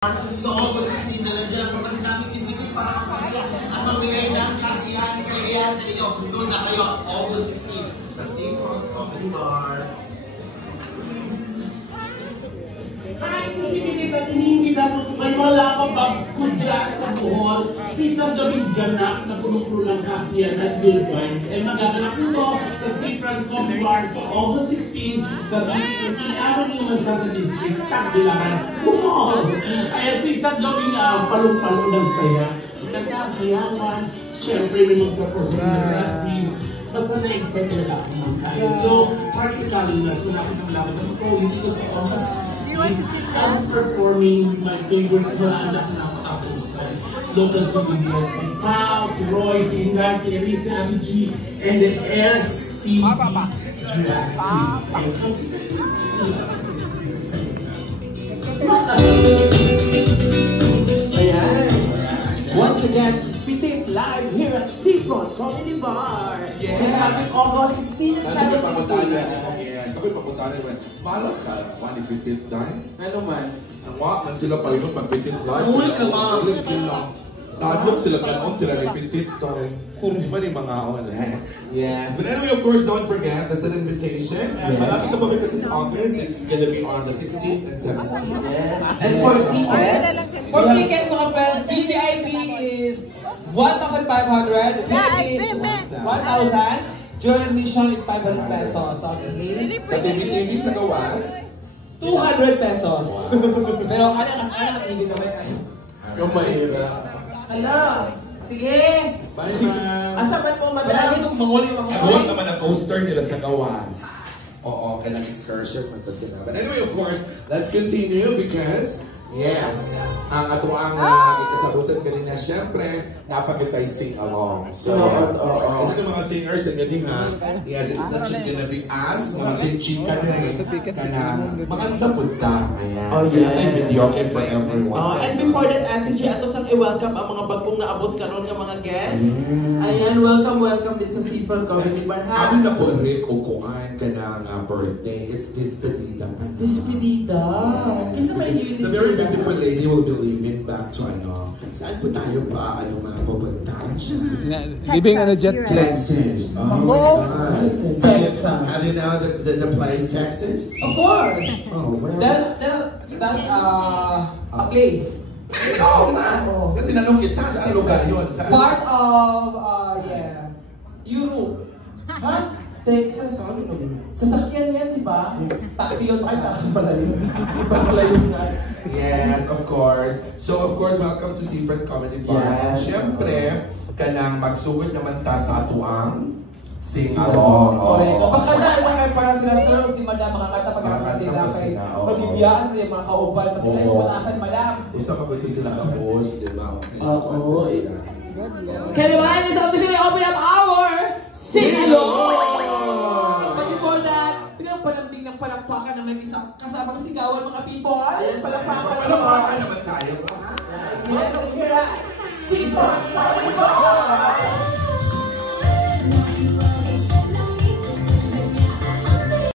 So August 16 na lang dyan, kapatid namin si Pitik para magpasaya at magbigay ng kasiyahan at kaligayahan sa inyo. Doon na kayo, August 16 sa Seafront Comedy Bar. Hi, ito si Pitik at iniimbita ko may malapang box food dyan sa Bohol. Sa isang gawing ganap na punong-puno ng kasiyahan at good vibes. Ay magaganap ito sa Seafront Comedy Bar sa August 16 sa BNT Avenue Mansasa District, Tagbilaran. Wow! Ayan, sa isang gawing palong-palong ng saya. Magkanta, sayawan. Siyempre, may magka-perform na drag queens. Basta na-excite talaga ako magkain. So, party calendar. So, nakita mo ko dito sa August 16. I'm performing with my favorite mga anak na napaka-postal. Local comedians, si Pao, si Roy, si Inday, si Elisa, Abby G, and the LCD drag queens. Ayan. Once again, Pitik live here at Seafront Comedy Bar. Yes. This having August 16 and 17. Yes. Kami papuntahan naman. Malas ka, wani Pitik dahil. Ano man? Ang wak, sila pa yun pag Pitik live. Ulit ka ma. Ulit sila. Dadlok sila kanon, sila ni Pitik dahil. Di ba ni mga on? Yes. But anyway, of course, don't forget, that's an invitation. And malapit na pa because it's August, it's gonna be on the 16th and 17th. Yes. And for tickets? For tickets, mga friends, VVIP is 1,500, VIP is 1,000, during admission is 500 pesos. Okay? Sa TV sa gawas, 200 pesos. Pero kaya hindi naman. Yung mahirap. Hala! Sige! bye ma'am. Asa man mo, Marami madam? itong manguli mga Everyone naman ang coaster nila sa gawas. Oo, kailang excursion man to sila. But anyway, of course, let's continue because, yes, ang ato ang ikasabutan kanina, syempre, napakitay sing-along. So, kasi ng mga singers na galing ha, yes, it's not just gonna be us, mga sing-chika na rin, kana, maganda punta. Ayan. Oh, yes. Yung video game for everyone. And before that, Auntie G, ato sang i-welcome ang mga bagong naabot karon nga mga guests. Ayan, welcome din sa Seafront Comedy Bar. Kami na po rin kukuhan ka ng birthday. It's Despedida. Despedida. Kasi may The very beautiful lady will be leaving back to ano. Saan po tayo pa? Ano mga pupunta? Living on a jet plane. Texas. Oh my God. Texas. Have you know the place Texas? Of course! Oh, where? That's a place. No, man. Yung tinanong kita, saan lugar yun? Part of, Europe. Ha? Texas. Sasakyan yan, di ba? Taxi yun. Ay, taxi pala yun. Iba pala yun na. Yes, of course. So, of course, welcome to Seafront Comedy Bar. And syempre, kanang magsugod naman ta sa atuang sing-along. Correct. Baka na yung parang sila si Madam makakanta pagkakanta sila kay magbibiyaan sila mga kauban pa sila yung manakan Madam. Gusto mabuti sila kapos, di ba? Oo. Kailangan is officially open up our sing-along! But before that, pinapalambing ng palakpakan na may isang kasama sigawan mga people. Ay, palakpakan Palakpakan naman tayo. Seafront